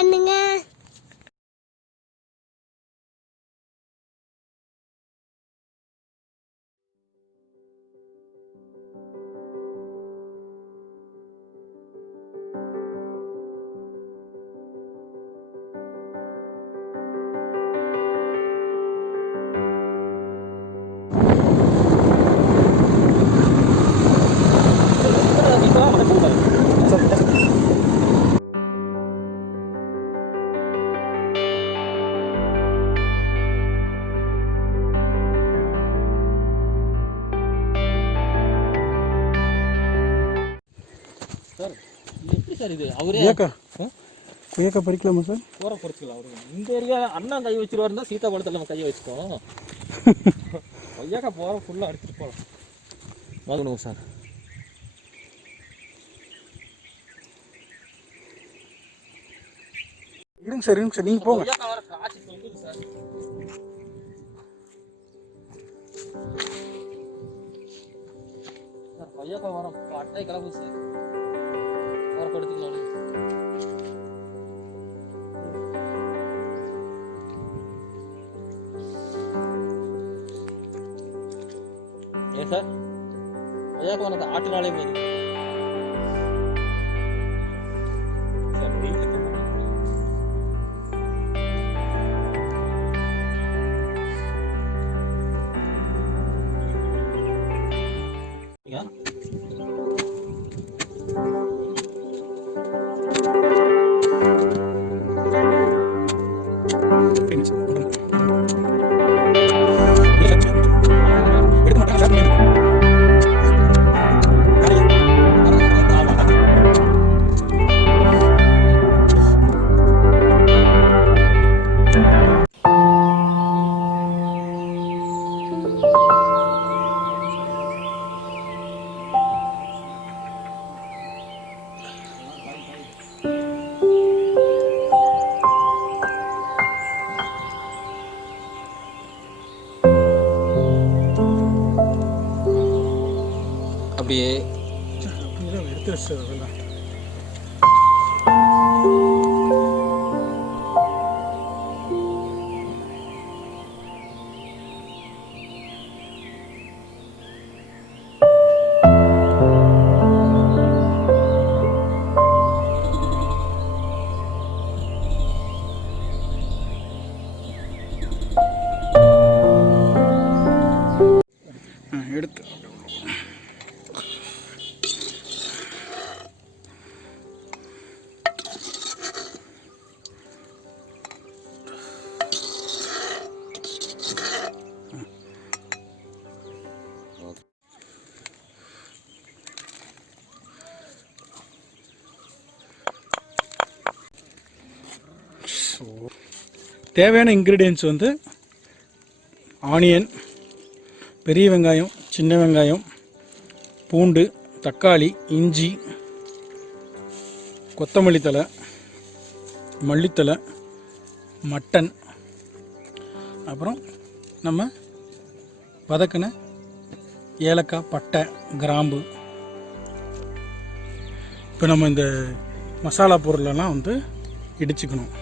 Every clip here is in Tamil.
பண்ணுங்க. சார் இது அவரே கொய்யாக்கா பறிக்கலாமா சார்? போற பொறுத்துக்கலாம். அவரு இந்த ஏரியா அண்ணா கை வச்சிருவாருன்னா சீதாபலத்தில் நம்ம கையை வச்சுக்கோம். கொய்யாக்கா போகிற ஃபுல்லாக அடிச்சுட்டு போகலாம். வாங்கணும் சார். இருங்க சார், இருங்க சார், நீங்கள் போங்க. கொய்யாக்கா வர காய்ச்சி தொங்குது சார். சார் கொய்யாக்கா வர அட்டை கிளம்புது சார். வரப்படுத்திக்கலாம். ஏன் சார் கொய்யாக்கா வரது ஆட்டுனாலே போதும் சார். வெயில் அப்படியே எடுத்து வச்சு அதெல்லாம் எடுத்து தேவையான இன்க்ரீடியன்ட்ஸ் வந்து ஆனியன், பெரிய வெங்காயம், சின்ன வெங்காயம், பூண்டு, தக்காளி, இஞ்சி, கொத்தமல்லி தழை, மல்லித்தழை, மட்டன், அப்புறம் நம்ம வதக்கின ஏலக்காய், பட்டை, கிராம்பு. இப்போ நம்ம இந்த மசாலா பொருளெல்லாம் வந்து இடிச்சுக்கணும்.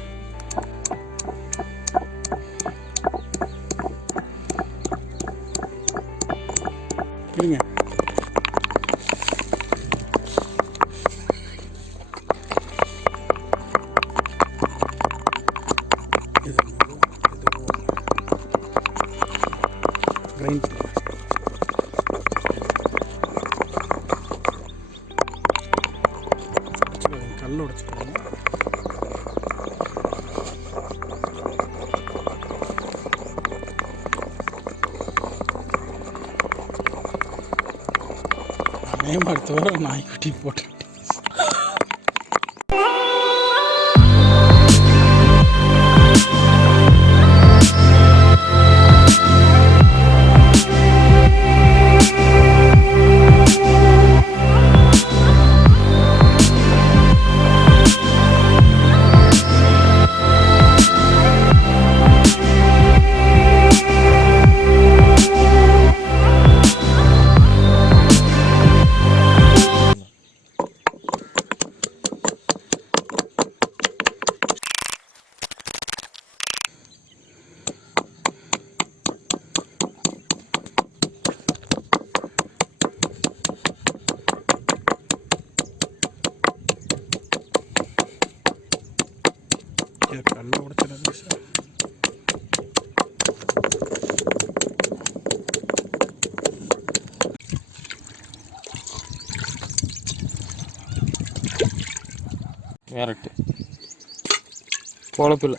இருங்க, கிரைண்ட் கல் உடைச்சிக்கணும். அடுத்த வாரம் நாய்க்குட்டி போட்டு உடச்சிடாதீங்க சார். கேரட்டு பொழப்பில்லை.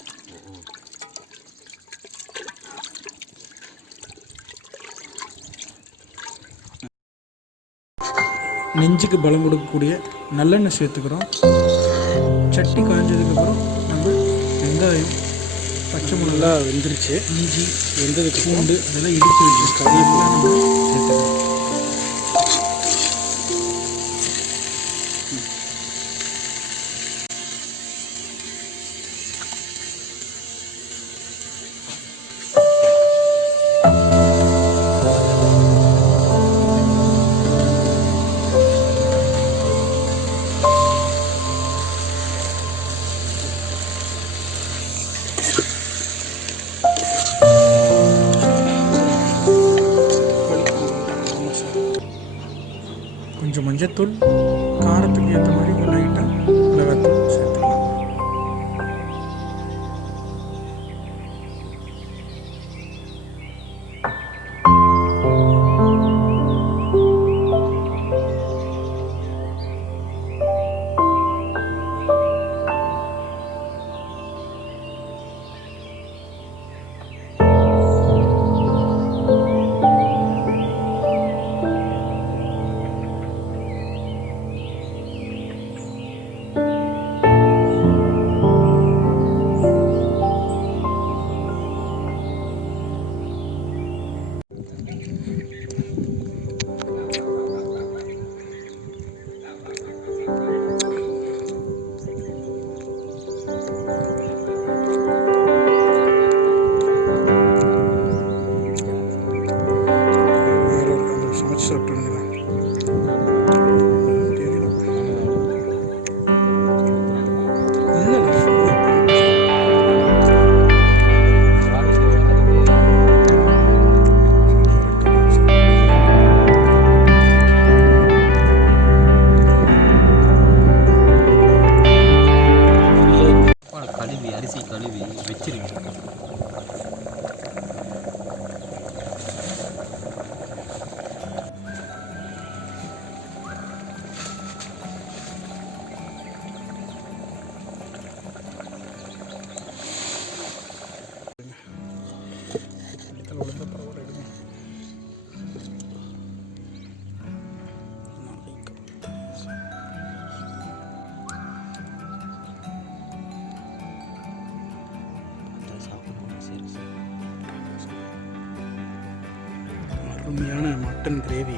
நெஞ்சுக்கு பலம் கொடுக்கக்கூடிய நல்லெண்ணெய் சேர்த்துக்கிறோம். சட்டி காய்ஞ்சதுக்கப்புறம் நம்ம வெங்காயம், பச்சை மிளகா வெந்துருச்சு, இஞ்சி வெந்ததுக்கு பூண்டு அதெல்லாம் இடித்து வச்சு கறியெல்லாம் நம்ம சேர்த்துக்கிறோம். கொஞ்சம் மஞ்சத்தூள், காரத்துக்கு ஏற்ற மாதிரி லைட்டாக மிளகாத்தூள் சேர்த்துக்கலாம். அரிசி கழுவி வச்சிருங்க. அருமையான மட்டன் கிரேவி,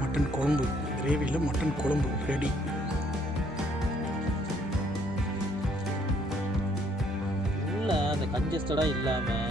மட்டன் குழம்பு, கிரேவியில் மட்டன் குழம்பு ரெடி. உள்ள அந்த கன்ஜஸ்டடாக இல்லாமல்